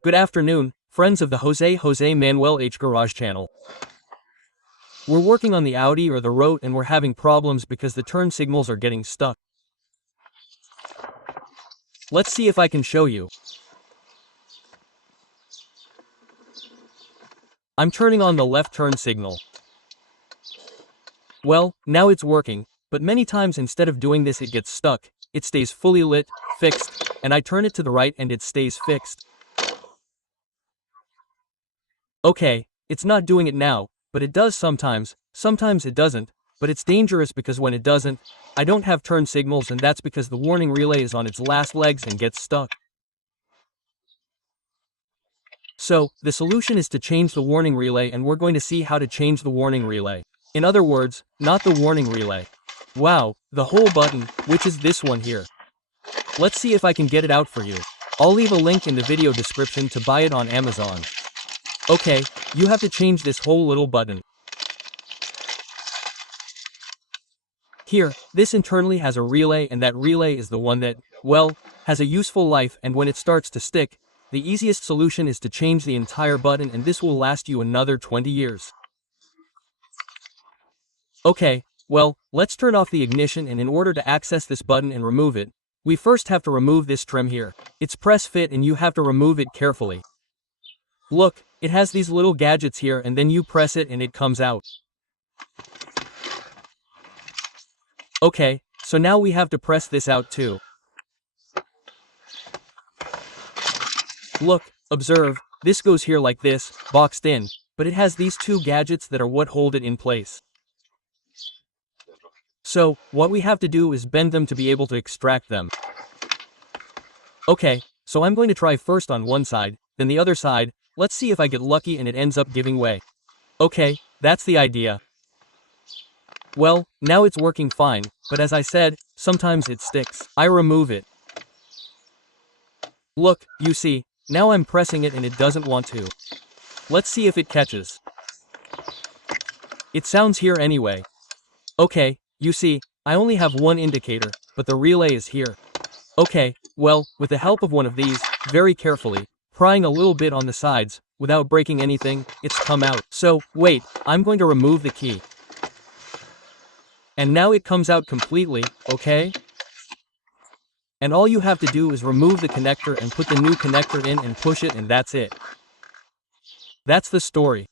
Good afternoon, friends of the Jose Manuel H Garage channel. We're working on the Audi or the road and we're having problems because the turn signals are getting stuck. Let's see if I can show you. I'm turning on the left turn signal. Well, now it's working, but many times instead of doing this it gets stuck, it stays fully lit, fixed, and I turn it to the right and it stays fixed. Okay, it's not doing it now, but it does sometimes it doesn't, but it's dangerous because when it doesn't, I don't have turn signals and that's because the warning relay is on its last legs and gets stuck. So, the solution is to change the warning relay and we're going to see how to change the warning relay. In other words, not the warning relay. Wow, the whole button, which is this one here. Let's see if I can get it out for you. I'll leave a link in the video description to buy it on Amazon. Okay, you have to change this whole little button. Here, this internally has a relay and that relay is the one that, well, has a useful life and when it starts to stick, the easiest solution is to change the entire button and this will last you another 20 years. Okay, well, let's turn off the ignition and in order to access this button and remove it, we first have to remove this trim here. It's press fit and you have to remove it carefully. Look, it has these little gadgets here and then you press it and it comes out. Okay, so now we have to press this out too. Look, observe, this goes here like this, boxed in, but it has these two gadgets that are what hold it in place. So, what we have to do is bend them to be able to extract them. Okay, so I'm going to try first on one side, then the other side. Let's see if I get lucky and it ends up giving way. Okay, that's the idea. Well, now it's working fine, but as I said, sometimes it sticks. I remove it. Look, you see, now I'm pressing it and it doesn't want to. Let's see if it catches. It sounds here anyway. Okay, you see, I only have one indicator, but the relay is here. Okay, well, with the help of one of these, very carefully, prying a little bit on the sides, without breaking anything, it's come out. So, wait, I'm going to remove the key. And now it comes out completely, okay? And all you have to do is remove the connector and put the new connector in and push it and that's it. That's the story.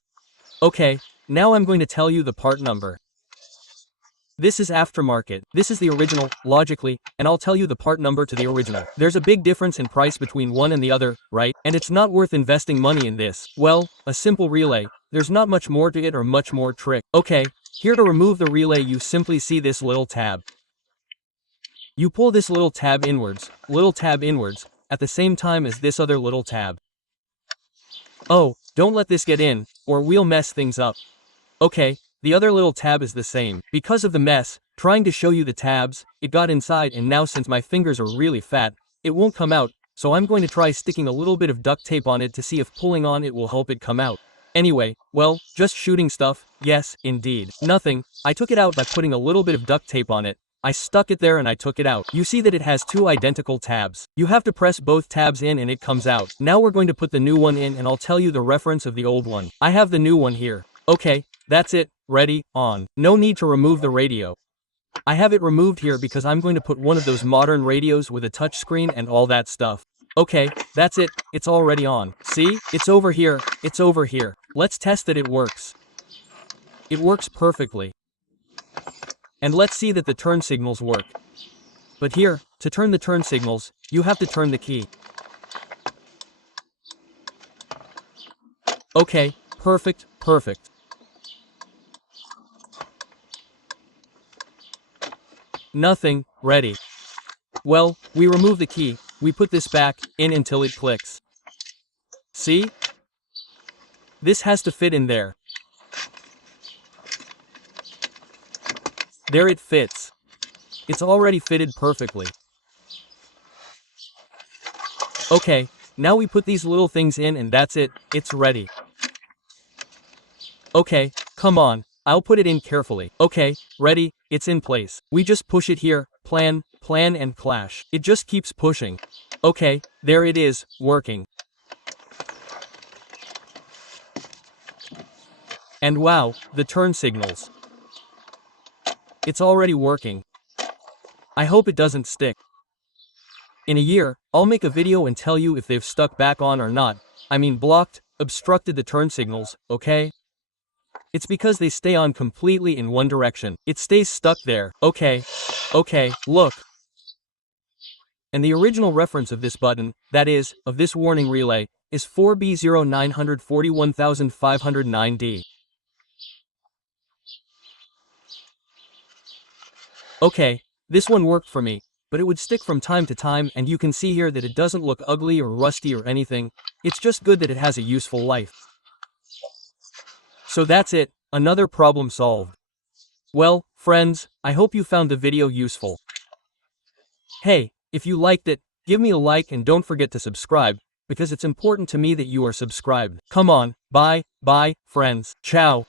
Okay, now I'm going to tell you the part number. This is aftermarket, this is the original, logically, and I'll tell you the part number to the original. There's a big difference in price between one and the other, right? And it's not worth investing money in this. Well, a simple relay. There's not much more to it or much more trick. Okay, here to remove the relay you simply see this little tab. You pull this little tab inwards, at the same time as this other little tab. Oh, don't let this get in, or we'll mess things up. Okay. The other little tab is the same. Because of the mess, trying to show you the tabs, it got inside and now since my fingers are really fat, it won't come out, so I'm going to try sticking a little bit of duct tape on it to see if pulling on it will help it come out. Anyway, well, just shooting stuff, yes, indeed. Nothing, I took it out by putting a little bit of duct tape on it. I stuck it there and I took it out. You see that it has two identical tabs. You have to press both tabs in and it comes out. Now we're going to put the new one in and I'll tell you the reference of the old one. I have the new one here. Okay, that's it. Ready, on. No need to remove the radio. I have it removed here because I'm going to put one of those modern radios with a touch screen and all that stuff. Okay, that's it, it's already on. See, it's over here, it's over here. Let's test that it works. It works perfectly. And let's see that the turn signals work. But here, to turn the turn signals, you have to turn the key. Okay, perfect. Nothing, ready. Well, we remove the key, we put this back in until it clicks. See? This has to fit in there. There it fits. It's already fitted perfectly. Okay, now we put these little things in and that's it, it's ready. Okay, come on. I'll put it in carefully. Okay, ready, it's in place. We just push it here, plan, and clash. It just keeps pushing. Okay, there it is, working. And wow, the turn signals. It's already working. I hope it doesn't stick. In a year, I'll make a video and tell you if they've stuck back on or not. I mean blocked, obstructed the turn signals, okay? It's because they stay on completely in one direction. It stays stuck there. Okay, look. And the original reference of this button, that is, of this warning relay, is 4B0941509D. Okay, this one worked for me, but it would stick from time to time, and you can see here that it doesn't look ugly or rusty or anything. It's just good that it has a useful life. So that's it, another problem solved. Well, friends, I hope you found the video useful. Hey, if you liked it, give me a like and don't forget to subscribe, because it's important to me that you are subscribed. Come on, bye, friends, ciao.